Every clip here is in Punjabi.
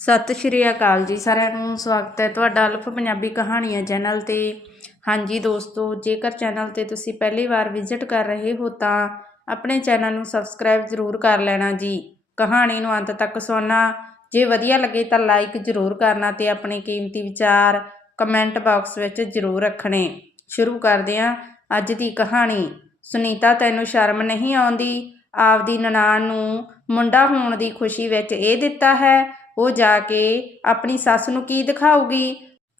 ਸਤਿ ਸ਼੍ਰੀ ਅਕਾਲ ਜੀ ਸਾਰਿਆਂ ਨੂੰ, ਸਵਾਗਤ ਹੈ ਤੁਹਾਡਾ ਅਲਫ ਪੰਜਾਬੀ ਕਹਾਣੀਆਂ ਚੈਨਲ ਤੇ। ਹਾਂਜੀ ਦੋਸਤੋ, ਜੇਕਰ ਚੈਨਲ ਤੇ ਤੁਸੀਂ ਪਹਿਲੀ ਵਾਰ ਵਿਜ਼ਿਟ ਕਰ ਰਹੇ ਹੋ ਤਾਂ ਆਪਣੇ ਚੈਨਲ ਨੂੰ ਸਬਸਕ੍ਰਾਈਬ ਜ਼ਰੂਰ ਕਰ ਲੈਣਾ ਜੀ। ਕਹਾਣੀ ਨੂੰ ਅੰਤ ਤੱਕ ਸੁਣਨਾ, ਜੇ ਵਧੀਆ ਲੱਗੇ ਤਾਂ ਲਾਈਕ ਜ਼ਰੂਰ ਕਰਨਾ ਤੇ ਆਪਣੇ ਕੀਮਤੀ ਵਿਚਾਰ ਕਮੈਂਟ ਬਾਕਸ ਵਿੱਚ ਜ਼ਰੂਰ ਰੱਖਣੇ। ਸ਼ੁਰੂ ਕਰਦੇ ਹਾਂ ਅੱਜ ਦੀ ਕਹਾਣੀ। ਸੁਨੀਤਾ, ਤੈਨੂੰ ਸ਼ਰਮ ਨਹੀਂ ਆਉਂਦੀ? ਆਪਦੀ ਨਨਾਣ ਨੂੰ ਮੁੰਡਾ ਹੋਣ ਦੀ ਖੁਸ਼ੀ ਵਿੱਚ ਇਹ ਦਿੱਤਾ ਹੈ ਉਹ ਜਾ ਕੇ ਆਪਣੀ ਸੱਸ ਨੂੰ ਕੀ ਦਿਖਾਊਗੀ?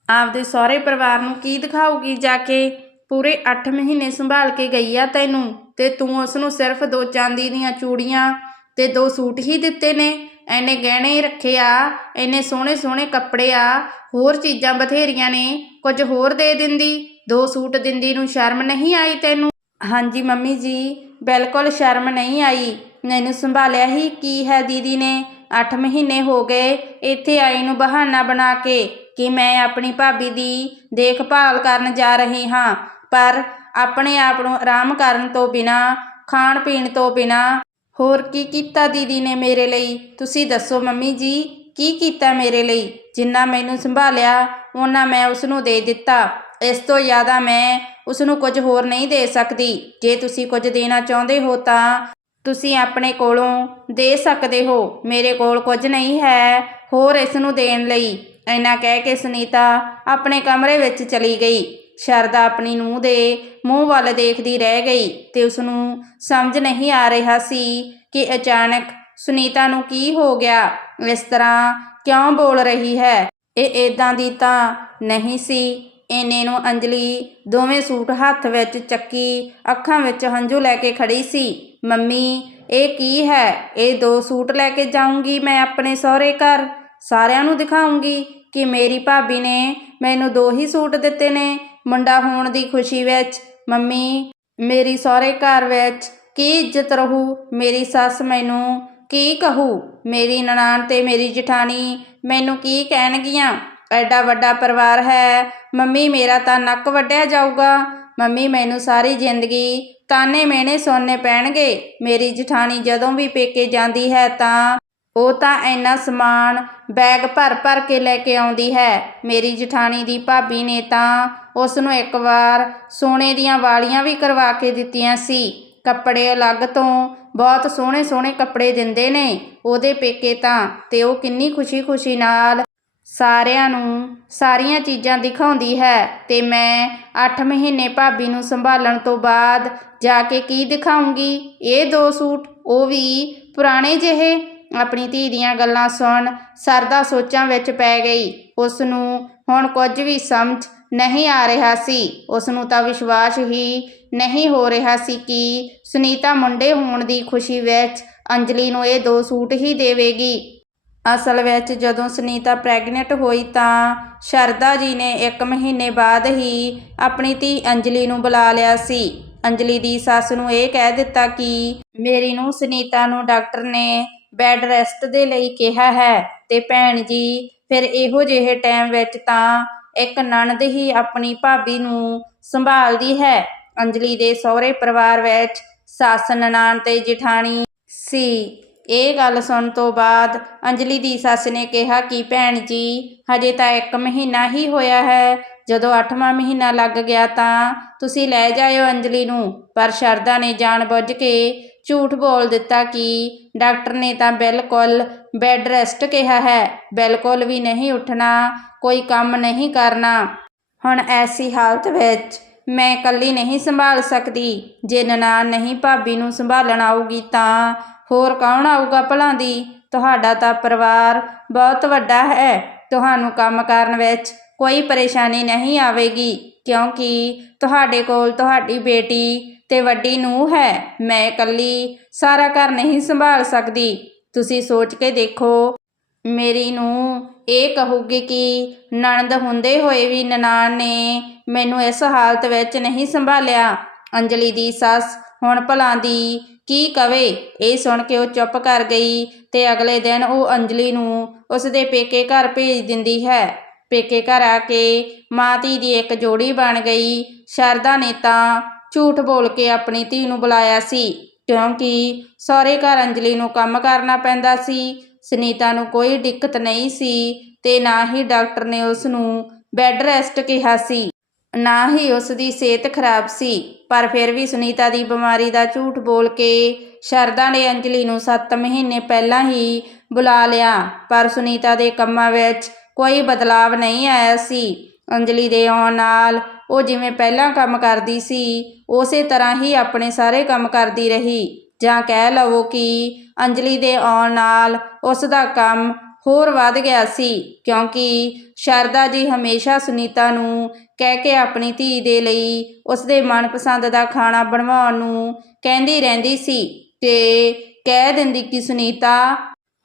ਆਪਦੇ ਸਹੁਰੇ ਪਰਿਵਾਰ ਨੂੰ ਕੀ ਦਿਖਾਊਗੀ ਜਾ ਕੇ? ਪੂਰੇ 8 ਮਹੀਨੇ ਸੰਭਾਲ ਕੇ ਗਈ ਆ ਤੈਨੂੰ ਤੇ ਤੂੰ ਉਸ ਨੂੰ ਸਿਰਫ ਦੋ ਚਾਂਦੀ ਦੀਆਂ ਚੂੜੀਆਂ ਤੇ ਦੋ ਸੂਟ ਹੀ ਦਿੱਤੇ ਨੇ। ਐਨੇ ਗਹਿਣੇ ਰੱਖੇ ਆ, ਐਨੇ ਸੋਹਣੇ ਸੋਹਣੇ ਕੱਪੜੇ ਆ, ਹੋਰ ਚੀਜ਼ਾਂ ਬਥੇਰੀਆਂ ਨੇ, ਕੁਝ ਹੋਰ ਦੇ ਦਿੰਦੀ, ਦੋ ਸੂਟ ਦਿੰਦੀ ਨੂੰ ਸ਼ਰਮ ਨਹੀਂ ਆਈ ਤੈਨੂੰ? ਹਾਂਜੀ ਮੰਮੀ ਜੀ, ਬਿਲਕੁਲ ਸ਼ਰਮ ਨਹੀਂ ਆਈ। ਮੈਨੂੰ ਸੰਭਾਲਿਆ ਹੀ ਕੀ ਹੈ ਦੀਦੀ ਨੇ? 8 ਮਹੀਨੇ ਹੋ ਗਏ, ਇੱਥੇ ਆਈ ਨੂੰ ਬਹਾਨਾ ਬਣਾ ਕੇ ਕਿ ਮੈਂ ਆਪਣੀ ਭਾਬੀ ਦੀ ਦੇਖਭਾਲ ਕਰਨ ਜਾ ਰਹੀ ਹਾਂ, ਪਰ ਆਪਣੇ ਆਪ ਨੂੰ ਆਰਾਮ ਕਰਨ ਤੋਂ ਬਿਨਾ, ਖਾਣ ਪੀਣ ਤੋਂ ਬਿਨਾ। ਹੋਰ ਕੀ ਕੀਤਾ ਦੀਦੀ ਨੇ ਮੇਰੇ ਲਈ? ਤੁਸੀਂ ਦੱਸੋ ਮੰਮੀ ਜੀ, ਕੀ ਕੀਤਾ ਮੇਰੇ ਲਈ? ਜਿੰਨਾ ਮੈਨੂੰ ਸੰਭਾਲਿਆ ਉਹਨਾਂ ਮੈਂ ਉਸ ਨੂੰ ਦੇ ਦਿੱਤਾ। ਇਸ ਤੋਂ ਜ਼ਿਆਦਾ ਮੈਂ ਉਸ ਨੂੰ ਕੁਝ ਹੋਰ ਨਹੀਂ ਦੇ ਸਕਦੀ। ਜੇ ਤੁਸੀਂ ਕੁਝ ਦੇਣਾ ਚਾਹੁੰਦੇ ਹੋ ਤਾਂ ਤੁਸੀਂ ਆਪਣੇ ਕੋਲੋਂ ਦੇ ਸਕਦੇ ਹੋ। ਮੇਰੇ ਕੋਲ ਕੁਝ ਨਹੀਂ ਹੈ। ਹੋਰ ਇਸ ਨੂੰ ਦੇਣ ਲਈ। ਐਨਾ ਕਹਿ ਕੇ ਸੁਨੀਤਾ ਆਪਣੇ ਕਮਰੇ ਵਿੱਚ ਚਲੀ ਗਈ। ਸ਼ਰਦਾ ਆਪਣੀ ਨੂੰਹ ਦੇ ਮੂੰਹ ਵੱਲ ਦੇਖਦੀ ਰਹਿ ਗਈ ਤੇ ਉਸ ਨੂੰ ਸਮਝ ਨਹੀਂ ਆ ਰਿਹਾ ਸੀ ਕਿ ਅਚਾਨਕ ਸੁਨੀਤਾ ਨੂੰ ਕੀ ਹੋ ਗਿਆ। ਇਸ ਤਰ੍ਹਾਂ ਕਿਉਂ ਬੋਲ ਰਹੀ ਹੈ? ਇਹ ਇਦਾਂ ਦੀ ਤਾਂ ਨਹੀਂ ਸੀ। ਇਹਨੇ ਨੂੰ ਅੰਜਲੀ ਦੋਵੇਂ ਸੂਟ ਹੱਥ ਵਿੱਚ ਚੱਕੀ, ਅੱਖਾਂ ਵਿੱਚ ਹੰਝੂ ਲੈ ਕੇ ਖੜੀ ਸੀ। ਮੰਮੀ, ਇਹ ਕੀ ਹੈ? ਇਹ ਦੋ ਸੂਟ ਲੈ ਕੇ ਜਾਊਂਗੀ ਮੈਂ ਆਪਣੇ ਸਹੁਰੇ ਘਰ। ਸਾਰਿਆਂ ਨੂੰ ਦਿਖਾਉਂਗੀ ਕਿ ਮੇਰੀ ਭਾਬੀ ਨੇ ਮੈਨੂੰ ਦੋ ਹੀ ਸੂਟ ਦਿੱਤੇ ਨੇ ਮੁੰਡਾ ਹੋਣ ਦੀ ਖੁਸ਼ੀ ਵਿੱਚ। ਮੰਮੀ, ਮੇਰੀ ਸਹੁਰੇ ਘਰ ਵਿੱਚ ਕੀ ਇੱਜ਼ਤ ਰਹੂ? ਮੇਰੀ ਸੱਸ ਮੈਨੂੰ ਕੀ ਕਹੂ? ਮੇਰੀ ਨਨਾਣ ਤੇ ਮੇਰੀ ਜਠਾਣੀ ਮੈਨੂੰ ਕੀ ਕਹਿਣਗੀਆਂ? ਐਡਾ ਵੱਡਾ ਪਰਿਵਾਰ ਹੈ। ਮੰਮੀ ਮੇਰਾ ਤਾਂ ਨੱਕ ਵੱਢਿਆ ਜਾਊਗਾ। ਮੰਮੀ ਮੈਨੂੰ ਸਾਰੀ ਜ਼ਿੰਦਗੀ ਤਾਨੇ ਮੇਣੇ ਸੁਣਨੇ ਪੈਣਗੇ। ਮੇਰੀ ਜਠਾਣੀ ਜਦੋਂ ਵੀ ਪੇਕੇ ਜਾਂਦੀ ਹੈ ਤਾਂ ਉਹ ਤਾਂ ਇੰਨਾ ਸਮਾਨ ਬੈਗ ਭਰ ਭਰ ਕੇ ਲੈ ਕੇ ਆਉਂਦੀ ਹੈ। ਮੇਰੀ ਜਠਾਣੀ ਦੀ ਭਾਬੀ ਨੇ ਤਾਂ ਉਸ ਨੂੰ ਇੱਕ ਵਾਰ ਸੋਨੇ ਦੀਆਂ ਵਾਲੀਆਂ ਵੀ ਕਰਵਾ ਕੇ ਦਿੱਤੀਆਂ ਸੀ। ਕੱਪੜੇ ਅਲੱਗ ਤੋਂ ਬਹੁਤ ਸੋਹਣੇ ਸੋਹਣੇ ਕੱਪੜੇ ਦਿੰਦੇ ਨੇ ਉਹਦੇ ਪੇਕੇ ਤਾਂ ਤੇ ਉਹ ਕਿੰਨੀ ਖੁਸ਼ੀ-ਖੁਸ਼ੀ ਨਾਲ ਸਾਰਿਆਂ ਨੂੰ ਸਾਰੀਆਂ ਚੀਜ਼ਾਂ ਦਿਖਾਉਂਦੀ ਹੈ ਅਤੇ ਮੈਂ ਅੱਠ ਮਹੀਨੇ ਭਾਬੀ ਨੂੰ ਸੰਭਾਲਣ ਤੋਂ ਬਾਅਦ ਜਾ ਕੇ ਕੀ ਦਿਖਾਉਂਗੀ? ਇਹ ਦੋ ਸੂਟ, ਉਹ ਵੀ ਪੁਰਾਣੇ ਜਿਹੇ? ਆਪਣੀ ਧੀ ਦੀਆਂ ਗੱਲਾਂ ਸੁਣ ਸਰਦਾ ਸੋਚਾਂ ਵਿੱਚ ਪੈ ਗਈ। ਉਸ ਨੂੰ ਹੁਣ ਕੁਝ ਵੀ ਸਮਝ ਨਹੀਂ ਆ ਰਿਹਾ ਸੀ। ਉਸ ਨੂੰ ਤਾਂ ਵਿਸ਼ਵਾਸ ਹੀ ਨਹੀਂ ਹੋ ਰਿਹਾ ਸੀ ਕਿ ਸੁਨੀਤਾ ਮੁੰਡੇ ਹੋਣ ਦੀ ਖੁਸ਼ੀ ਵਿੱਚ ਅੰਜਲੀ ਨੂੰ ਇਹ ਦੋ ਸੂਟ ਹੀ ਦੇਵੇਗੀ। ਅਸਲ ਵਿੱਚ ਜਦੋਂ ਸੁਨੀਤਾ ਪ੍ਰੈਗਨੈਂਟ ਹੋਈ ਤਾਂ ਸ਼ਰਦਾ ਜੀ ਨੇ 1 ਮਹੀਨੇ ਬਾਅਦ ਹੀ ਆਪਣੀ ਧੀ ਅੰਜਲੀ ਨੂੰ ਬੁਲਾ ਲਿਆ ਸੀ। ਅੰਜਲੀ ਦੀ ਸੱਸ ਨੂੰ ਇਹ ਕਹਿ ਦਿੱਤਾ ਕਿ ਮੇਰੀ ਨੂੰ ਸੁਨੀਤਾ ਨੂੰ ਡਾਕਟਰ ਨੇ ਬੈੱਡ ਰੈਸਟ ਦੇ ਲਈ ਕਿਹਾ ਹੈ ਤੇ ਭੈਣ ਜੀ, ਫਿਰ ਇਹੋ ਜਿਹੇ ਟਾਈਮ ਵਿੱਚ ਤਾਂ ਇੱਕ ਨਣਦ ਹੀ ਆਪਣੀ ਭਾਬੀ ਨੂੰ ਸੰਭਾਲਦੀ ਹੈ। ਅੰਜਲੀ ਦੇ ਸਹੁਰੇ ਪਰਿਵਾਰ ਵਿੱਚ ਸੱਸ ਨਨਾਣ ਤੇ ਜਠਾਣੀ ਸੀ। ਇਹ ਗੱਲ ਸੁਣਨ ਤੋਂ ਬਾਅਦ ਅੰਜਲੀ ਦੀ ਸੱਸ ਨੇ ਕਿਹਾ, ਕਿ ਭੈਣ ਜੀ, ਹਜੇ ਤਾਂ 1 ਮਹੀਨਾ ਹੀ ਹੋਇਆ ਹੈ। ਜਦੋਂ 8ਵਾਂ ਮਹੀਨਾ ਲੱਗ ਗਿਆ ਤਾਂ ਤੁਸੀਂ ਲੈ ਜਾਇਓ ਅੰਜਲੀ ਨੂੰ। ਪਰ ਸ਼ਰਦਾ ਨੇ ਜਾਣਬੁੱਝ ਕੇ ਝੂਠ ਬੋਲ ਦਿੱਤਾ ਕਿ ਡਾਕਟਰ ਨੇ ਤਾਂ ਬਿਲਕੁਲ ਬੈੱਡ ਰੈਸਟ ਕਿਹਾ ਹੈ। ਬਿਲਕੁਲ ਵੀ ਨਹੀਂ ਉੱਠਣਾ, ਕੋਈ ਕੰਮ ਨਹੀਂ ਕਰਨਾ। ਹੁਣ ਐਸੀ ਹਾਲਤ ਵਿੱਚ ਮੈਂ ਇਕੱਲੀ ਨਹੀਂ ਸੰਭਾਲ ਸਕਦੀ। ਜੇ ਨਨਾਣ ਨਹੀਂ ਭਾਬੀ ਨੂੰ ਸੰਭਾਲਣ ਆਊਗੀ ਤਾਂ ਹੋਰ ਕੌਣ ਆਊਗਾ ਭਲਾਂ ਦੀ? ਤੁਹਾਡਾ ਤਾਂ ਪਰਿਵਾਰ ਬਹੁਤ ਵੱਡਾ ਹੈ। ਤੁਹਾਨੂੰ ਕੰਮ ਕਰਨ ਵਿੱਚ ਕੋਈ ਪਰੇਸ਼ਾਨੀ ਨਹੀਂ ਆਵੇਗੀ, ਕਿਉਂਕਿ ਤੁਹਾਡੇ ਕੋਲ ਤੁਹਾਡੀ ਬੇਟੀ ਤੇ ਵੱਡੀ ਨੂੰ ਹੈ। ਮੈਂ ਇਕੱਲੀ ਸਾਰਾ ਘਰ ਨਹੀਂ ਸੰਭਾਲ ਸਕਦੀ। ਤੁਸੀਂ ਸੋਚ ਕੇ ਦੇਖੋ। ਮੇਰੀ ਨੂੰ ਇਹ ਕਹੂਗੀ ਕਿ ਨਣਦ ਹੁੰਦੇ ਹੋਏ ਵੀ ਨਨਾਣ ਨੇ ਮੈਨੂੰ ਇਸ ਹਾਲਤ ਵਿੱਚ ਨਹੀਂ ਸੰਭਾਲਿਆ। ਅੰਜਲੀ ਦੀ ਸੱਸ ਹੁਣ ਭਲਾਂ ਦੀ ਕੀ ਕਵੇ? ਇਹ ਸੁਣ ਕੇ ਉਹ ਚੁੱਪ ਕਰ ਗਈ ਤੇ ਅਗਲੇ ਦਿਨ ਉਹ ਅੰਜਲੀ ਨੂੰ ਉਸ ਦੇ ਪੇਕੇ ਘਰ ਭੇਜ ਦਿੰਦੀ ਹੈ। ਪੇਕੇ ਘਰ ਆ ਕੇ ਮਾਂ ਧੀ ਦੀ ਇੱਕ ਜੋੜੀ ਬਣ ਗਈ। ਸ਼ਰਦਾ ਨੇ ਤਾਂ ਝੂਠ ਬੋਲ ਕੇ ਆਪਣੀ ਧੀ ਨੂੰ ਬੁਲਾਇਆ ਸੀ, ਕਿਉਂਕਿ ਸਹੁਰੇ ਘਰ ਅੰਜਲੀ ਨੂੰ ਕੰਮ ਕਰਨਾ ਪੈਂਦਾ ਸੀ। ਸੁਨੀਤਾ ਨੂੰ ਕੋਈ ਦਿੱਕਤ ਨਹੀਂ ਸੀ ਤੇ ਨਾ ਹੀ ਡਾਕਟਰ ਨੇ ਉਸ ਨੂੰ ਬੈੱਡ ਰੈਸਟ ਕਿਹਾ ਸੀ। ਨਾ ਹੀ ਉਸ ਦੀ ਸਿਹਤ ਖਰਾਬ ਸੀ, ਪਰ ਫਿਰ ਵੀ ਸੁਨੀਤਾ ਦੀ ਬਿਮਾਰੀ ਦਾ ਝੂਠ ਬੋਲ ਕੇ ਸ਼ਰਦਾ ਨੇ ਅੰਜਲੀ ਨੂੰ 7 ਮਹੀਨੇ ਪਹਿਲਾਂ ਹੀ ਬੁਲਾ ਲਿਆ, ਪਰ ਸੁਨੀਤਾ ਦੇ ਕੰਮਾਂ ਵਿੱਚ ਕੋਈ ਬਦਲਾਵ ਨਹੀਂ ਆਇਆ ਸੀ। ਅੰਜਲੀ ਦੇ ਆਉਣ ਨਾਲ ਉਹ ਜਿਵੇਂ ਪਹਿਲਾਂ ਕੰਮ ਕਰਦੀ ਸੀ, ਉਸੇ ਤਰ੍ਹਾਂ ਹੀ ਆਪਣੇ ਸਾਰੇ ਕੰਮ ਕਰਦੀ ਰਹੀ। ਜਾਂ ਕਹਿ ਲਵੋ ਕਿ ਅੰਜਲੀ ਦੇ ਆਉਣ ਨਾਲ ਉਸ ਦਾ ਕੰਮ ਹੋਰ ਵੱਧ ਗਿਆ ਸੀ, ਕਿਉਂਕਿ ਸ਼ਰਦਾ ਜੀ ਹਮੇਸ਼ਾ ਸੁਨੀਤਾ ਨੂੰ ਕਹਿ ਕੇ ਆਪਣੀ ਧੀ ਦੇ ਲਈ ਉਸਦੇ ਮਨਪਸੰਦ ਦਾ ਖਾਣਾ ਬਣਵਾਉਣ ਨੂੰ ਕਹਿੰਦੀ ਰਹਿੰਦੀ ਸੀ ਤੇ ਕਹਿ ਦਿੰਦੀ ਕਿ, ਸੁਨੀਤਾ,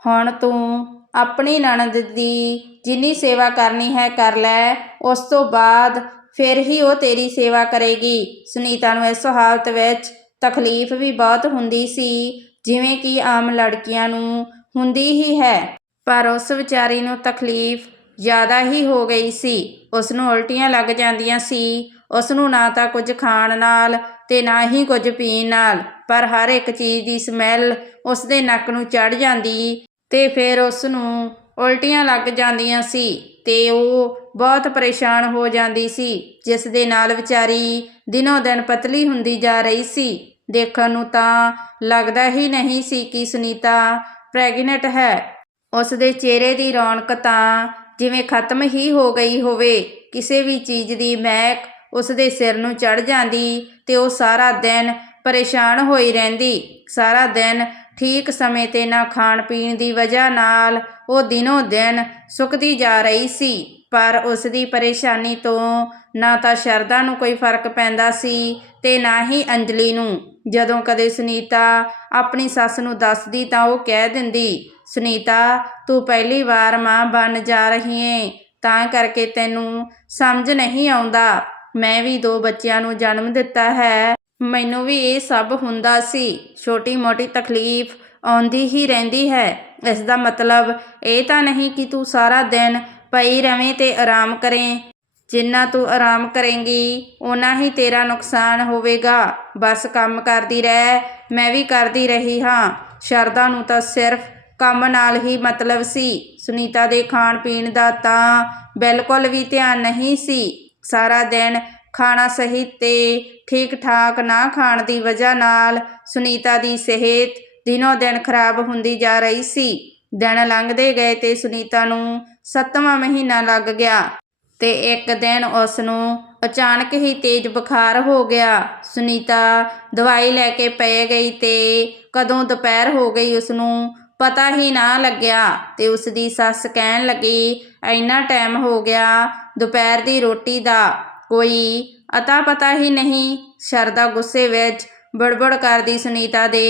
ਹੁਣ ਤੂੰ ਆਪਣੀ ਨਣਦ ਦੀ ਜਿੰਨੀ ਸੇਵਾ ਕਰਨੀ ਹੈ ਕਰ ਲੈ, ਉਸ ਤੋਂ ਬਾਅਦ ਫਿਰ ਹੀ ਉਹ ਤੇਰੀ ਸੇਵਾ ਕਰੇਗੀ। ਸੁਨੀਤਾ ਨੂੰ ਇਸ ਹਾਲਤ ਵਿੱਚ ਤਕਲੀਫ ਵੀ ਬਹੁਤ ਹੁੰਦੀ ਸੀ, ਜਿਵੇਂ ਕਿ ਆਮ ਲੜਕੀਆਂ ਨੂੰ ਹੁੰਦੀ ਹੀ ਹੈ। ਪਰ ਉਸ ਵਿਚਾਰੀ ਨੂੰ ਤਕਲੀਫ ਜ਼ਿਆਦਾ ਹੀ ਹੋ ਗਈ ਸੀ। ਉਸ ਨੂੰ ਉਲਟੀਆਂ ਲੱਗ ਜਾਂਦੀਆਂ ਸੀ। ਉਸ ਨੂੰ ਨਾ ਤਾਂ ਕੁਝ ਖਾਣ ਨਾਲ ਤੇ ਨਾ ਹੀ ਕੁਝ ਪੀਣ ਨਾਲ, ਪਰ ਹਰ ਇੱਕ ਚੀਜ਼ ਦੀ ਸਮੈਲ ਉਸ ਦੇ ਨੱਕ ਨੂੰ ਚੜ ਜਾਂਦੀ ਤੇ ਫਿਰ ਉਸ ਨੂੰ ਉਲਟੀਆਂ ਲੱਗ ਜਾਂਦੀਆਂ ਸੀ ਤੇ ਉਹ ਬਹੁਤ ਪਰੇਸ਼ਾਨ ਹੋ ਜਾਂਦੀ ਸੀ। ਜਿਸ ਦੇ ਨਾਲ ਵਿਚਾਰੀ ਦਿਨੋ ਦਿਨ ਪਤਲੀ ਹੁੰਦੀ ਜਾ ਰਹੀ ਸੀ। ਦੇਖਣ ਨੂੰ ਤਾਂ ਲੱਗਦਾ ਹੀ ਨਹੀਂ ਸੀ ਕਿ ਸੁਨੀਤਾ ਪ੍ਰੈਗਨੈਂਟ ਹੈ। ਉਸ ਦੇ ਚਿਹਰੇ ਦੀ ਰੌਣਕ ਤਾਂ ਜਿਵੇਂ ਖਤਮ ਹੀ ਹੋ ਗਈ ਹੋਵੇ, ਕਿਸੇ ਵੀ ਚੀਜ਼ ਦੀ ਮਹਿਕ ਉਸ ਦੇ ਸਿਰ ਨੂੰ ਚੜ ਜਾਂਦੀ ਤੇ ਉਹ ਸਾਰਾ ਦਿਨ ਪਰੇਸ਼ਾਨ ਹੋਈ ਰਹਿੰਦੀ। ਸਾਰਾ ਦਿਨ ਠੀਕ ਸਮੇਂ ਤੇ ਨਾ ਖਾਣ ਪੀਣ ਦੀ ਵਜ੍ਹਾ ਨਾਲ ਉਹ ਦਿਨੋ ਦਿਨ ਸੁੱਕਦੀ ਜਾ ਰਹੀ ਸੀ, ਪਰ ਉਸ ਦੀ ਪਰੇਸ਼ਾਨੀ ਤੋਂ ਨਾ ਤਾਂ ਸ਼ਰਦਾ ਨੂੰ ਕੋਈ ਫ਼ਰਕ ਪੈਂਦਾ ਸੀ ਤੇ ਨਾ ਹੀ ਅੰਜਲੀ ਨੂੰ। ਜਦੋਂ ਕਦੇ ਸੁਨੀਤਾ ਆਪਣੀ ਸੱਸ ਨੂੰ ਦੱਸਦੀ ਤਾਂ ਉਹ ਕਹਿ ਦਿੰਦੀ ਸੁਨੀਤਾ, ਤੂੰ ਪਹਿਲੀ ਵਾਰ ਮਾਂ ਬਣ ਜਾ ਰਹੀ ਏ, ਤਾਂ ਕਰਕੇ ਤੈਨੂੰ ਸਮਝ ਨਹੀਂ ਆਉਂਦਾ। ਮੈਂ ਵੀ ਦੋ ਬੱਚਿਆਂ ਨੂੰ ਜਨਮ ਦਿੱਤਾ ਹੈ। ਮੈਨੂੰ ਵੀ ਇਹ ਸਭ ਹੁੰਦਾ ਸੀ। ਛੋਟੀ ਮੋਟੀ ਤਕਲੀਫ ਆਉਂਦੀ ਹੀ ਰਹਿੰਦੀ ਹੈ। ਇਸ ਦਾ ਮਤਲਬ ਇਹ ਤਾਂ ਨਹੀਂ ਕਿ ਤੂੰ ਸਾਰਾ ਦਿਨ ਪਈ ਰਵੇਂ ਤੇ ਆਰਾਮ ਕਰੇ। ਜਿੰਨਾ ਤੂੰ ਆਰਾਮ ਕਰੇਂਗੀ, ਓਨਾ ਹੀ ਤੇਰਾ ਨੁਕਸਾਨ ਹੋਵੇਗਾ। ਬਸ ਕੰਮ ਕਰਦੀ ਰਹਿ, ਮੈਂ ਵੀ ਕਰਦੀ ਰਹੀ ਹਾਂ। ਸ਼ਰਦਾ ਨੂੰ ਤਾਂ ਸਿਰਫ ਕੰਮ ਨਾਲ ਹੀ ਮਤਲਬ ਸੀ। ਸੁਨੀਤਾ ਦੇ ਖਾਣ ਪੀਣ ਦਾ ਤਾਂ ਬਿਲਕੁਲ ਵੀ ਧਿਆਨ ਨਹੀਂ ਸੀ। ਸਾਰਾ ਦਿਨ ਖਾਣਾ ਸਹੀ ਤੇ ਠੀਕ ਠਾਕ ਨਾ ਖਾਣ ਦੀ ਵਜ੍ਹਾ ਨਾਲ ਸੁਨੀਤਾ ਦੀ ਸਿਹਤ ਦਿਨੋ ਦਿਨ ਖਰਾਬ ਹੁੰਦੀ ਜਾ ਰਹੀ ਸੀ। ਦਿਨ ਲੰਘਦੇ ਗਏ ਤੇ ਸੁਨੀਤਾ ਨੂੰ ਸੱਤਵਾਂ ਮਹੀਨਾ ਲੱਗ ਗਿਆ ਤੇ ਇੱਕ ਦਿਨ ਉਸ ਨੂੰ ਅਚਾਨਕ ਹੀ ਤੇਜ਼ ਬੁਖਾਰ ਹੋ ਗਿਆ। ਸੁਨੀਤਾ ਦਵਾਈ ਲੈ ਕੇ ਪੈ ਗਈ ਤੇ ਕਦੋਂ ਦੁਪਹਿਰ ਹੋ ਗਈ ਉਸ ਨੂੰ ਪਤਾ ਹੀ ਨਾ ਲੱਗਿਆ ਤੇ ਉਸ ਦੀ ਸੱਸ ਕਹਿਣ ਲੱਗੀ, ਇੰਨਾ ਟਾਈਮ ਹੋ ਗਿਆ, ਦੁਪਹਿਰ ਦੀ ਰੋਟੀ ਦਾ, ਕੋਈ ਅਤਾ ਪਤਾ ਹੀ ਨਹੀਂ। ਸ਼ਰਦਾ ਗੁੱਸੇ ਵਿੱਚ ਬੜਬੜ ਕਰਦੀ ਸੁਨੀਤਾ ਦੇ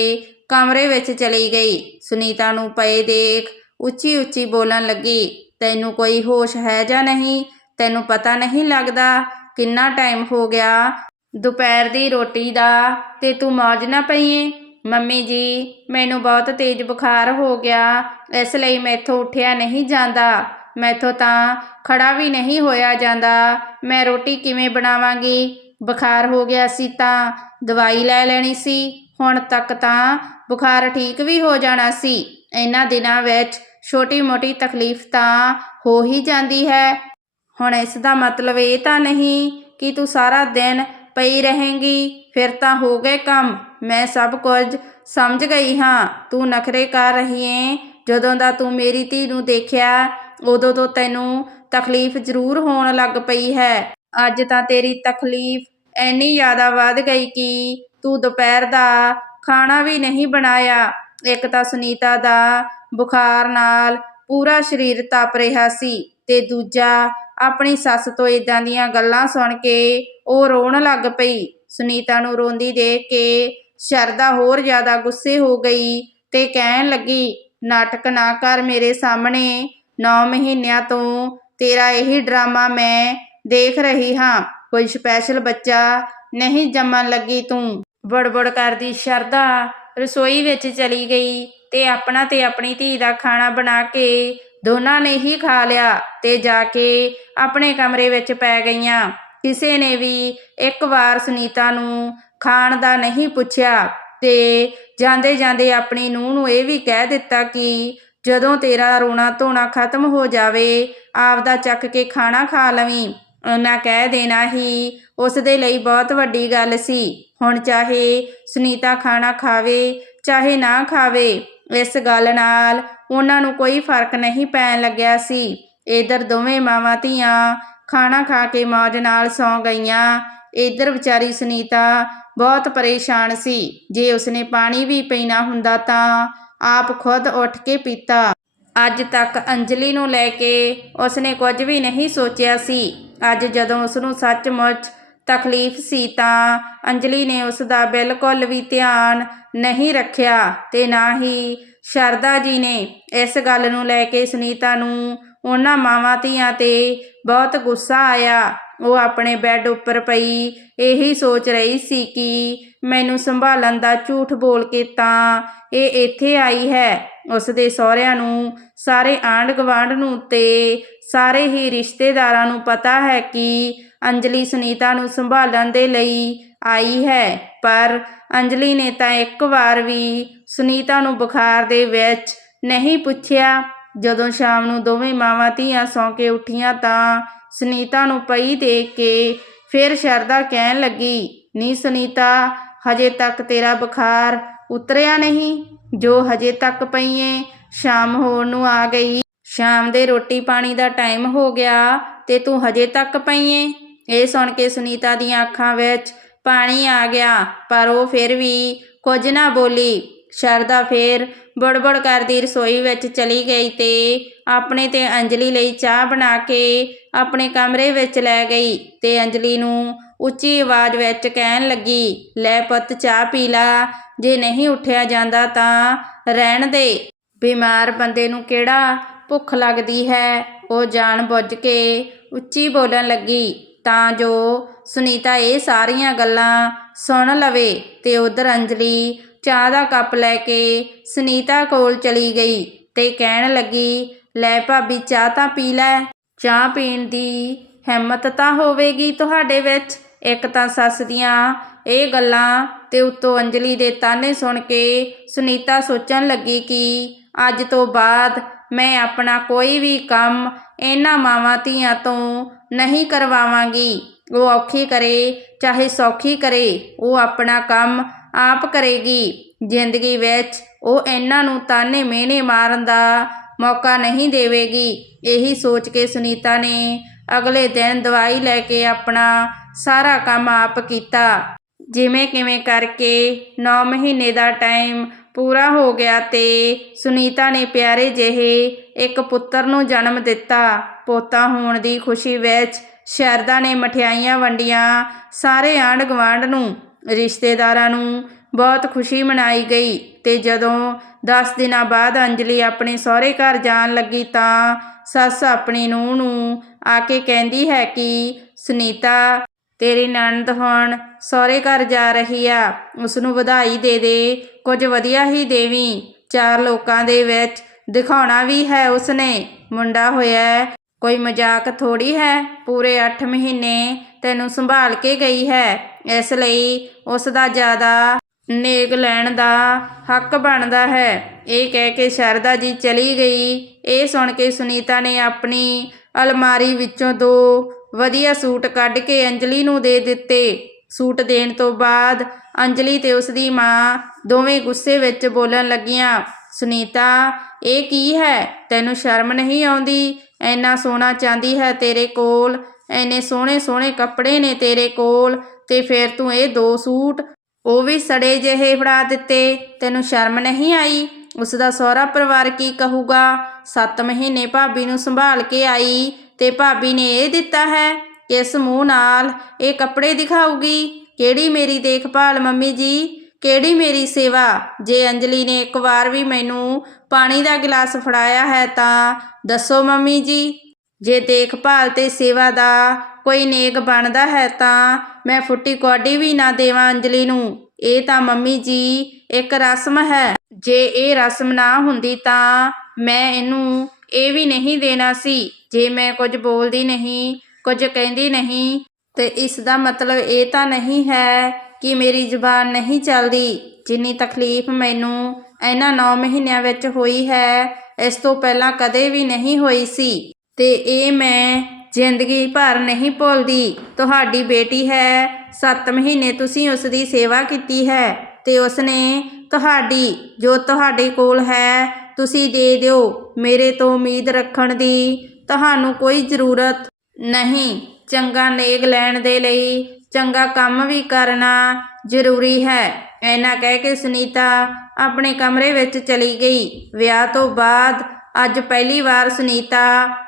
ਕਮਰੇ ਵਿੱਚ ਚਲੀ ਗਈ। ਸੁਨੀਤਾ ਨੂੰ ਪਏ ਦੇਖ ਉੱਚੀ ਉੱਚੀ ਬੋਲਣ ਲੱਗੀ, ਤੈਨੂੰ ਕੋਈ ਹੋਸ਼ ਹੈ ਜਾਂ ਨਹੀਂ? ਤੈਨੂੰ ਪਤਾ ਨਹੀਂ ਲੱਗਦਾ ਕਿੰਨਾ ਟਾਈਮ ਹੋ ਗਿਆ ਦੁਪਹਿਰ ਦੀ ਰੋਟੀ ਦਾ ਤੇ ਤੂੰ ਮੌਜ ਨਾ ਪਈਏ? ਮੰਮੀ ਜੀ, ਮੈਨੂੰ ਬਹੁਤ ਤੇਜ਼ ਬੁਖਾਰ ਹੋ ਗਿਆ, ਇਸ ਲਈ ਮੈਥੋਂ ਉੱਠਿਆ ਨਹੀਂ ਜਾਂਦਾ। ਮੈਥੋਂ ਤਾਂ ਖੜਾ ਵੀ ਨਹੀਂ ਹੋਇਆ ਜਾਂਦਾ। ਮੈਂ ਰੋਟੀ ਕਿਵੇਂ ਬਣਾਵਾਂਗੀ? ਬੁਖਾਰ ਹੋ ਗਿਆ ਸੀ ਤਾਂ ਦਵਾਈ ਲੈ ਲੈਣੀ ਸੀ। ਹੁਣ ਤੱਕ ਤਾਂ ਬੁਖਾਰ ਠੀਕ ਵੀ ਹੋ ਜਾਣਾ ਸੀ। ਇਹਨਾਂ ਦਿਨਾਂ ਵਿੱਚ ਛੋਟੀ ਮੋਟੀ ਤਕਲੀਫ ਤਾਂ ਹੋ ਹੀ ਜਾਂਦੀ ਹੈ। ਹੁਣ ਇਸ ਦਾ ਮਤਲਬ ਇਹ ਤਾਂ ਨਹੀਂ ਕਿ ਤੂੰ ਸਾਰਾ ਦਿਨ ਪਈ ਰਹੇਂਗੀ। ਫਿਰ ਤਾਂ ਹੋ ਗਏ ਕੰਮ। ਮੈਂ ਸਭ ਕੁਝ ਸਮਝ ਗਈ ਹਾਂ। ਤੂੰ ਨਖਰੇ ਕਰ ਰਹੀ ਏ। ਜਦੋਂ ਦਾ ਤੂੰ ਮੇਰੀ ਧੀ ਨੂੰ ਦੇਖਿਆ, ਉਦੋਂ ਤੋਂ ਤੈਨੂੰ ਤਕਲੀਫ ਜ਼ਰੂਰ ਹੋਣ ਲੱਗ ਪਈ ਹੈ। ਅੱਜ ਤਾਂ ਤੇਰੀ ਤਕਲੀਫ ਐਨੀ ਜ਼ਿਆਦਾ ਵੱਧ ਗਈ ਕਿ ਤੂੰ ਦੁਪਹਿਰ ਦਾ ਖਾਣਾ ਵੀ ਨਹੀਂ ਬਣਾਇਆ। ਇੱਕ ਤਾਂ ਸੁਨੀਤਾ ਦਾ ਬੁਖਾਰ ਨਾਲ ਪੂਰਾ ਸਰੀਰ ਤਪ ਰਿਹਾ ਸੀ ਤੇ ਦੂਜਾ ਆਪਣੀ ਸੱਸ ਤੋਂ ਇਦਾਂ ਦੀਆਂ ਗੱਲਾਂ ਸੁਣ ਕੇ ਉਹ ਰੋਣ ਲੱਗ ਪਈ। ਸੁਨੀਤਾ ਨੂੰ ਰੋਂਦੀ ਦੇਖ ਕੇ ਸ਼ਰਦਾ ਹੋਰ ਜ਼ਿਆਦਾ ਗੁੱਸੇ ਹੋ ਗਈ ਤੇ ਕਹਿਣ ਲੱਗੀ, ਨਾਟਕ ਨਾ ਕਰ ਮੇਰੇ ਸਾਹਮਣੇ 9 ਮਹੀਨਿਆਂ ਤੋਂ ਤੇਰਾ ਇਹੀ ਡਰਾਮਾ ਮੈਂ ਦੇਖ ਰਹੀ ਹਾਂ, ਕੋਈ ਸਪੈਸ਼ਲ ਬੱਚਾ ਨਹੀਂ ਜੰਮਣ ਲੱਗੀ ਤੂੰ। ਬੜਬੜ ਕਰਦੀ ਸ਼ਰਦਾ ਰਸੋਈ ਵਿੱਚ ਚਲੀ ਗਈ ਤੇ ਆਪਣਾ ਤੇ ਆਪਣੀ ਧੀ ਦਾ ਖਾਣਾ ਬਣਾ ਕੇ ਦੋਨਾਂ ਨੇ ਹੀ ਖਾ ਲਿਆ ਤੇ ਜਾ ਕੇ ਆਪਣੇ ਕਮਰੇ ਵਿੱਚ ਪੈ ਗਈਆਂ। ਕਿਸੇ ਨੇ ਵੀ ਇੱਕ ਵਾਰ ਸੁਨੀਤਾ ਨੂੰ ਖਾਣ ਦਾ ਨਹੀਂ ਪੁੱਛਿਆ ਤੇ ਜਾਂਦੇ ਜਾਂਦੇ ਆਪਣੀ ਨੂੰਹ ਨੂੰ ਇਹ ਵੀ ਕਹਿ ਦਿੱਤਾ ਕਿ ਜਦੋਂ ਤੇਰਾ ਰੋਣਾ ਧੋਣਾ ਖਤਮ ਹੋ ਜਾਵੇ, ਆਪਦਾ ਚੱਕ ਕੇ ਖਾਣਾ ਖਾ ਲਵੀਂ। ਉਹਨਾਂ ਕਹਿ ਦੇਣਾ ਹੀ ਉਸ ਦੇ ਲਈ ਬਹੁਤ ਵੱਡੀ ਗੱਲ ਸੀ। ਹੁਣ ਚਾਹੇ ਸੁਨੀਤਾ ਖਾਣਾ ਖਾਵੇ, ਚਾਹੇ ਨਾ ਖਾਵੇ, ਇਸ ਗੱਲ ਨਾਲ ਉਹਨਾਂ ਨੂੰ ਕੋਈ ਫ਼ਰਕ ਨਹੀਂ ਪੈਣ ਲੱਗਿਆ ਸੀ। ਇਧਰ ਦੋਵੇਂ ਮਾਵਾਂ ਧੀਆਂ ਖਾਣਾ ਖਾ ਕੇ ਮੌਜ ਨਾਲ ਸੌਂ ਗਈਆਂ। ਇਧਰ ਵਿਚਾਰੀ ਸੁਨੀਤਾ ਬਹੁਤ ਪਰੇਸ਼ਾਨ ਸੀ। ਜੇ ਉਸਨੇ ਪਾਣੀ ਵੀ ਪੀਣਾ ਹੁੰਦਾ ਤਾਂ ਆਪ ਖੁਦ ਉੱਠ ਕੇ ਪੀਤਾ। ਅੱਜ ਤੱਕ ਅੰਜਲੀ ਨੂੰ ਲੈ ਕੇ ਉਸਨੇ ਕੁਝ ਵੀ ਨਹੀਂ ਸੋਚਿਆ ਸੀ। ਅੱਜ ਜਦੋਂ ਉਸਨੂੰ ਸੱਚਮੁੱਚ ਤਕਲੀਫ ਸੀ ਤਾਂ ਅੰਜਲੀ ਨੇ ਉਸ ਦਾ ਬਿਲਕੁਲ ਵੀ ਧਿਆਨ ਨਹੀਂ ਰੱਖਿਆ ਤੇ ਨਾ ਹੀ ਸ਼ਰਦਾ ਜੀ ਨੇ ਇਸ ਗੱਲ ਨੂੰ ਲੈ ਕੇ ਸੁਨੀਤਾ ਨੂੰ ਉਹਨਾਂ ਮਾਵਾਂ ਧੀਆਂ ਤੇ ਬਹੁਤ ਗੁੱਸਾ ਆਇਆ। ਉਹ ਆਪਣੇ ਬੈੱਡ ਉੱਪਰ ਪਈ। ਇਹੀ ਸੋਚ ਰਹੀ ਸੀ ਕਿ ਮੈਨੂੰ ਸੰਭਾਲਣ ਦਾ ਝੂਠ ਬੋਲ ਕੇ ਤਾਂ ਇਹ ਇੱਥੇ ਆਈ ਹੈ। ਉਸ ਦੇ ਸਹੁਰਿਆਂ ਨੂੰ, ਸਾਰੇ ਆਂਢ ਗੁਆਂਢ ਨੂੰ ਤੇ ਸਾਰੇ ਹੀ ਰਿਸ਼ਤੇਦਾਰਾਂ ਨੂੰ ਪਤਾ ਹੈ ਕਿ ਅੰਜਲੀ ਸੁਨੀਤਾ ਨੂੰ ਸੰਭਾਲਣ ਦੇ ਲਈ ਆਈ ਹੈ। ਪਰ ਅੰਜਲੀ ਨੇ ਤਾਂ ਇੱਕ ਵਾਰ ਵੀ ਸੁਨੀਤਾ ਨੂੰ ਬੁਖਾਰ ਦੇ ਵਿੱਚ ਨਹੀਂ ਪੁੱਛਿਆ। ਜਦੋਂ ਸ਼ਾਮ ਨੂੰ ਦੋਵੇਂ ਮਾਵਾਂ ਧੀਆਂ ਸੌਂ ਕੇ ਉੱਠੀਆਂ ਤਾਂ ਸੁਨੀਤਾ ਨੂੰ ਪਈ ਦੇਖ ਕੇ ਫਿਰ ਸ਼ਰਦਾ ਕਹਿਣ ਲੱਗੀ, ਨੀ ਸੁਨੀਤਾ, ਹਜੇ ਤੱਕ ਤੇਰਾ ਬੁਖਾਰ ਉਤਰਿਆ ਨਹੀਂ। ਜੋ ਹਜੇ ਤੱਕ ਪਈਏ, ਸ਼ਾਮ ਹੋਣ ਨੂੰ ਆ ਗਈ। ਸ਼ਾਮ ਦੇ ਰੋਟੀ ਪਾਣੀ ਦਾ ਟਾਈਮ ਹੋ ਗਿਆ ਤੇ ਤੂੰ ਹਜੇ ਤੱਕ ਪਈਏ। ਇਹ ਸੁਣ ਕੇ ਸੁਨੀਤਾ ਦੀਆਂ ਅੱਖਾਂ ਵਿੱਚ ਪਾਣੀ ਆ ਗਿਆ, ਪਰ ਉਹ ਫਿਰ ਵੀ ਕੁਝ ਨਾ ਬੋਲੀ। ਸ਼ਰਦਾ ਫੇਰ ਬੜਬੜ ਕਰਦੀ ਰਸੋਈ ਵਿੱਚ ਚਲੀ ਗਈ ਤੇ ਆਪਣੇ ਤੇ ਅੰਜਲੀ ਲਈ ਚਾਹ ਬਣਾ ਕੇ ਆਪਣੇ ਕਮਰੇ ਵਿੱਚ ਲੈ ਗਈ ਤੇ ਅੰਜਲੀ ਨੂੰ ਉੱਚੀ ਆਵਾਜ਼ ਵਿੱਚ ਕਹਿਣ ਲੱਗੀ, ਲੈ ਪੁੱਤ, ਚਾਹ ਪੀ ਲਾ, ਜੇ ਨਹੀਂ ਉੱਠਿਆ ਜਾਂਦਾ ਤਾਂ ਰਹਿਣ ਦੇ। ਬਿਮਾਰ ਬੰਦੇ ਨੂੰ ਕਿਹੜਾ ਭੁੱਖ ਲੱਗਦੀ ਹੈ? ਉਹ ਜਾਣ ਬੁੱਝ ਕੇ ਉੱਚੀ ਬੋਲਣ ਲੱਗੀ, ਤਾਂ ਜੋ ਸੁਨੀਤਾ ਇਹ ਸਾਰੀਆਂ ਗੱਲਾਂ ਸੁਣ ਲਵੇ। ਤੇ ਉਧਰ ਅੰਜਲੀ ਚਾਹ ਦਾ ਕੱਪ ਲੈ ਕੇ ਸੁਨੀਤਾ ਕੋਲ ਚਲੀ ਗਈ ਤੇ ਕਹਿਣ ਲੱਗੀ, ਲੈ ਭਾਬੀ, ਚਾਹ ਤਾਂ ਪੀ ਲੈ। ਚਾਹ ਪੀਣ ਦੀ ਹਿੰਮਤ ਤਾਂ ਹੋਵੇਗੀ ਤੁਹਾਡੇ ਵਿੱਚ। ਇੱਕ ਤਾਂ ਸੱਸ ਦੀਆਂ ਇਹ ਗੱਲਾਂ ਤੇ ਉੱਤੋਂ ਅੰਜਲੀ ਦੇ ਤਾਨੇ ਸੁਣ ਕੇ ਸੁਨੀਤਾ ਸੋਚਣ ਲੱਗੀ ਕਿ ਅੱਜ ਤੋਂ ਬਾਅਦ ਮੈਂ ਆਪਣਾ ਕੋਈ ਵੀ ਕੰਮ ਇਹਨਾਂ ਮਾਵਾਂ ਧੀਆਂ ਤੋਂ ਨਹੀਂ ਕਰਵਾਵਾਂਗੀ। ਉਹ ਔਖੀ ਕਰੇ, ਚਾਹੇ ਸੌਖੀ ਕਰੇ, ਉਹ ਆਪਣਾ ਕੰਮ ਆਪ ਕਰੇਗੀ। ਜ਼ਿੰਦਗੀ ਵਿੱਚ ਉਹ ਇਹਨਾਂ ਨੂੰ ਤਾਨੇ ਮਿਹਣੇ ਮਾਰਨ ਦਾ ਮੌਕਾ ਨਹੀਂ ਦੇਵੇਗੀ। ਇਹੀ ਸੋਚ ਕੇ ਸੁਨੀਤਾ ਨੇ ਅਗਲੇ ਦਿਨ ਦਵਾਈ ਲੈ ਕੇ ਆਪਣਾ ਸਾਰਾ ਕੰਮ ਆਪ ਕੀਤਾ। ਜਿਵੇਂ ਕਿਵੇਂ ਕਰਕੇ 9 ਮਹੀਨੇ ਦਾ ਟਾਈਮ ਪੂਰਾ ਹੋ ਗਿਆ ਤੇ ਸੁਨੀਤਾ ਨੇ ਪਿਆਰੇ ਜਿਹੇ ਇੱਕ ਪੁੱਤਰ ਨੂੰ ਜਨਮ ਦਿੱਤਾ। ਪੋਤਾ ਹੋਣ ਦੀ ਖੁਸ਼ੀ ਵਿੱਚ ਸ਼ਰਦਾ ਨੇ ਮਠਿਆਈਆਂ ਵੰਡੀਆਂ ਸਾਰੇ ਆਂਢ ਗੁਆਂਢ ਨੂੰ ਰਿਸ਼ਤੇਦਾਰਾਂ ਨੂੰ ਬਹੁਤ ਖੁਸ਼ੀ ਮਨਾਈ ਗਈ ਤੇ ਜਦੋਂ 10 ਦਿਨਾਂ ਬਾਅਦ ਅੰਜਲੀ ਆਪਣੇ ਸਹੁਰੇ ਘਰ ਜਾਣ ਲੱਗੀ ਤਾਂ ਸੱਸ ਆਪਣੀ ਨੂੰਹ ਨੂੰ ਆ ਕੇ ਕਹਿੰਦੀ ਹੈ ਕਿ, ਸੁਨੀਤਾ, ਤੇਰੀ ਨਣਦ ਹੁਣ ਸਹੁਰੇ ਘਰ ਜਾ ਰਹੀ ਆ। ਉਸ ਨੂੰ ਵਧਾਈ ਦੇ ਦੇ, ਕੁਝ ਵਧੀਆ ਹੀ ਦੇਵੀਂ। ਚਾਰ ਲੋਕਾਂ ਦੇ ਵਿੱਚ ਦਿਖਾਉਣਾ ਵੀ ਹੈ ਉਸਨੇ। ਮੁੰਡਾ ਹੋਇਆ, ਕੋਈ ਮਜ਼ਾਕ ਥੋੜੀ ਹੈ। ਪੂਰੇ 8 ਮਹੀਨੇ ਤੈਨੂੰ ਸੰਭਾਲ ਕੇ ਗਈ ਹੈ। ਇਸ ਲਈ ਉਸ ਦਾ ਜ਼ਿਆਦਾ ਨੇਕ ਲੈਣ ਦਾ ਹੱਕ ਬਣਦਾ ਹੈ। ਇਹ ਕਹਿ ਕੇ ਸ਼ਰਦਾ ਜੀ ਚਲੀ ਗਈ। ਇਹ ਸੁਣ ਕੇ ਸੁਨੀਤਾ ਨੇ ਆਪਣੀ ਅਲਮਾਰੀ ਵਿੱਚੋਂ ਦੋ ਵਧੀਆ ਸੂਟ ਕੱਢ ਕੇ ਅੰਜਲੀ ਨੂੰ ਦੇ ਦਿੱਤੇ। ਸੂਟ ਦੇਣ ਤੋਂ ਬਾਅਦ ਅੰਜਲੀ ਤੇ ਉਸ ਦੀ ਮਾਂ ਦੋਵੇਂ ਗੁੱਸੇ ਵਿੱਚ ਬੋਲਣ ਲੱਗੀਆਂ, ਸੁਨੀਤਾ, ਇਹ ਕੀ ਹੈ? ਤੈਨੂੰ ਸ਼ਰਮ ਨਹੀਂ ਆਉਂਦੀ? ਐਨਾ ਸੋਨਾ ਚਾਂਦੀ ਹੈ ਤੇਰੇ ਕੋਲ? ਐਨੇ ਸੋਹਣੇ ਸੋਹਣੇ ਕੱਪੜੇ ਨੇ ਤੇਰੇ ਕੋਲ? ਤੇ ਫਿਰ ਤੂੰ ਇਹ ਦੋ ਸੂਟ ਉਹ ਵੀ ਸੜੇ ਜਿਹੇ ਫੜਾ ਦਿੱਤੇ। ਤੈਨੂੰ ਸ਼ਰਮ ਨਹੀਂ ਆਈ? ਉਸ ਦਾ ਸਹੁਰਾ ਪਰਿਵਾਰ ਕੀ ਕਹੂਗਾ? 7 ਮਹੀਨੇ ਭਾਬੀ ਨੂੰ ਸੰਭਾਲ ਕੇ ਆਈ ਤੇ ਭਾਬੀ ਨੇ ਇਹ ਦਿੱਤਾ ਹੈ ਕਿਸ ਮੂੰਹ ਨਾਲ ਇਹ ਕੱਪੜੇ ਦਿਖਾਊਗੀ। ਕਿਹੜੀ ਮੇਰੀ ਦੇਖਭਾਲ ਮੰਮੀ ਜੀ? ਕਿਹੜੀ ਮੇਰੀ ਸੇਵਾ? ਜੇ ਅੰਜਲੀ ਨੇ ਇੱਕ ਵਾਰ ਵੀ ਮੈਨੂੰ ਪਾਣੀ ਦਾ ਗਿਲਾਸ ਫੜਾਇਆ ਹੈ ਤਾਂ ਦੱਸੋ ਮੰਮੀ ਜੀ। ਜੇ ਦੇਖਭਾਲ ਤੇ ਸੇਵਾ ਦਾ ਕੋਈ ਨੇਕ ਬਣਦਾ ਹੈ ਤਾਂ ਮੈਂ ਫੁੱਟੀ ਕੌਡੀ ਵੀ ਨਾ ਦੇਵਾਂ ਅੰਜਲੀ ਨੂੰ। ਇਹ ਤਾਂ ਮੰਮੀ ਜੀ ਇੱਕ ਰਸਮ ਹੈ। ਜੇ ਇਹ ਰਸਮ ਨਾ ਹੁੰਦੀ ਤਾਂ ਮੈਂ ਇਹਨੂੰ ਇਹ ਵੀ ਨਹੀਂ ਦੇਣਾ ਸੀ। ਜੇ ਮੈਂ ਕੁਝ ਬੋਲਦੀ ਨਹੀਂ, ਕੁਝ ਕਹਿੰਦੀ ਨਹੀਂ, ਤੇ ਇਸ ਦਾ ਮਤਲਬ ਇਹ ਤਾਂ ਨਹੀਂ ਹੈ ਕਿ ਮੇਰੀ ਜ਼ੁਬਾਨ ਨਹੀਂ ਚੱਲਦੀ। ਜਿੰਨੀ ਤਕਲੀਫ ਮੈਨੂੰ ਇਹਨਾਂ 9 ਮਹੀਨਿਆਂ ਵਿੱਚ ਹੋਈ ਹੈ, ਇਸ ਤੋਂ ਪਹਿਲਾਂ ਕਦੇ ਵੀ ਨਹੀਂ ਹੋਈ ਸੀ। ਤੇ ਇਹ ਮੈਂ ਜ਼ਿੰਦਗੀ ਭਰ ਨਹੀਂ ਭੁੱਲਦੀ। ਤੁਹਾਡੀ ਬੇਟੀ ਹੈ। 7 ਮਹੀਨੇ ਤੁਸੀਂ ਉਸ ਦੀ ਸੇਵਾ ਕੀਤੀ ਹੈ ਤੇ ਉਸਨੇ ਤੁਹਾਡੀ, ਜੋ ਤੁਹਾਡੇ ਕੋਲ ਹੈ, ਤੁਸੀਂ ਦੇ ਦਿਓ। ਮੇਰੇ ਤੋਂ ਉਮੀਦ ਰੱਖਣ ਦੀ ਤੁਹਾਨੂੰ ਕੋਈ ਜ਼ਰੂਰਤ ਨਹੀਂ। ਚੰਗਾ ਨੇਕ ਲੈਣ ਦੇ ਲਈ ਚੰਗਾ ਕੰਮ ਵੀ ਕਰਨਾ ਜ਼ਰੂਰੀ ਹੈ। ਐਨਾ ਕਹਿ ਕੇ ਸੁਨੀਤਾ ਆਪਣੇ ਕਮਰੇ ਵਿੱਚ ਚਲੀ ਗਈ। ਵਿਆਹ ਤੋਂ ਬਾਅਦ ਅੱਜ ਪਹਿਲੀ ਵਾਰ ਸੁਨੀਤਾ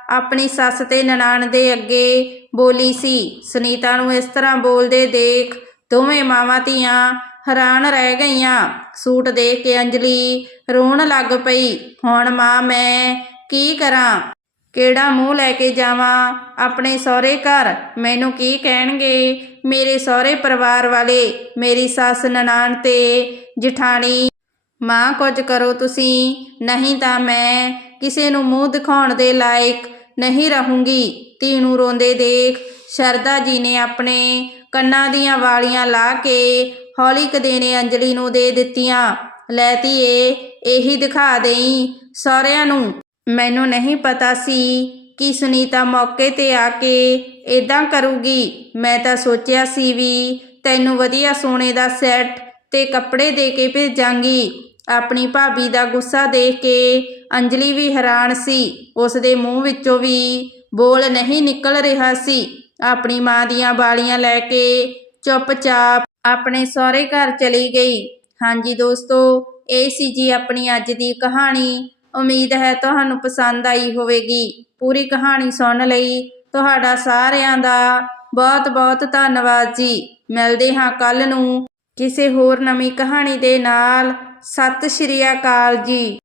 ਆਪਣੀ ਸੱਸ ਤੇ ਨਨਾਣ ਦੇ ਅੱਗੇ ਬੋਲੀ ਸੀ। ਸੁਨੀਤਾ ਨੂੰ ਇਸ ਤਰ੍ਹਾਂ ਬੋਲਦੇ ਦੇਖ ਦੋਵੇਂ ਮਾਵਾਂ ਧੀਆਂ ਹੈਰਾਨ ਰਹਿ ਗਈਆਂ। ਸੂਟ ਦੇਖ ਕੇ ਅੰਜਲੀ ਰੋਣ ਲੱਗ ਪਈ। ਹੁਣ ਮਾਂ, ਮੈਂ ਕੀ ਕਰਾਂ? ਕਿਹੜਾ ਮੂੰਹ ਲੈ ਕੇ ਜਾਵਾਂ? ਆਪਣੇ ਸਹੁਰੇ ਘਰ ਮੈਨੂੰ ਕੀ ਕਹਿਣਗੇ? ਮੇਰੇ ਸਹੁਰੇ ਪਰਿਵਾਰ ਵਾਲੇ, ਮੇਰੀ ਸੱਸ ਨਨਾਣ ਤੇ ਜਠਾਣੀ। ਮਾਂ, ਕੁਝ ਕਰੋ ਤੁਸੀਂ। ਨਹੀਂ ਤਾਂ ਮੈਂ ਕਿਸੇ ਨੂੰ ਮੂੰਹ ਦਿਖਾਉਣ ਦੇ ਲਾਇਕ ਨਹੀਂ ਰਹੂੰਗੀ। ਧੀ ਨੂੰ ਰੋਂਦੇ ਦੇਖ ਸ਼ਰਦਾ ਜੀ ਨੇ ਆਪਣੇ ਕੰਨਾਂ ਦੀਆਂ ਵਾਲੀਆਂ ਲਾ ਕੇ ਹੌਲੀ ਕਦੇ ਨੇ ਅੰਜਲੀ ਨੂੰ ਦੇ ਦਿੱਤੀਆਂ। ਲੈ ਧੀਏ, ਇਹੀ ਦਿਖਾ ਦੇਈ ਸਹੁਰਿਆਂ ਨੂੰ। ਮੈਨੂੰ ਨਹੀਂ ਪਤਾ ਸੀ ਕਿ ਸੁਨੀਤਾ ਮੌਕੇ ਤੇ ਆ ਕੇ ਇਦਾਂ ਕਰੂਗੀ। ਮੈਂ ਤਾਂ ਸੋਚਿਆ ਸੀ ਵੀ ਤੈਨੂੰ ਵਧੀਆ ਸੋਨੇ ਦਾ ਸੈੱਟ ਤੇ ਕੱਪੜੇ ਦੇ ਕੇ ਭੇਜਾਂਗੀ। ਆਪਣੀ ਭਾਬੀ ਦਾ ਗੁੱਸਾ ਦੇਖ ਕੇ ਅੰਜਲੀ ਵੀ ਹੈਰਾਨ ਸੀ। ਉਸ ਦੇ ਮੂੰਹ ਵਿੱਚੋਂ ਵੀ ਬੋਲ ਨਹੀਂ ਨਿਕਲ ਰਿਹਾ ਸੀ। ਆਪਣੀ ਮਾਂ ਦੀਆਂ ਬਾਲੀਆਂ ਲੈ ਕੇ ਚੁੱਪਚਾਪ ਆਪਣੇ ਸਹੁਰੇ ਘਰ ਚਲੀ ਗਈ। ਹਾਂਜੀ ਦੋਸਤੋ, ਇਹ ਸੀ ਜੀ ਆਪਣੀ ਅੱਜ ਦੀ ਕਹਾਣੀ। ਉਮੀਦ ਹੈ ਤੁਹਾਨੂੰ ਪਸੰਦ ਆਈ ਹੋਵੇਗੀ। ਪੂਰੀ ਕਹਾਣੀ ਸੁਣਨ ਲਈ ਤੁਹਾਡਾ ਸਾਰਿਆਂ ਦਾ ਬਹੁਤ ਬਹੁਤ ਧੰਨਵਾਦ ਜੀ। ਮਿਲਦੇ ਹਾਂ ਕੱਲ ਨੂੰ ਕਿਸੇ ਹੋਰ ਨਵੀਂ ਕਹਾਣੀ ਦੇ ਨਾਲ। ਸਤਿ ਸ਼੍ਰੀ ਅਕਾਲ ਜੀ।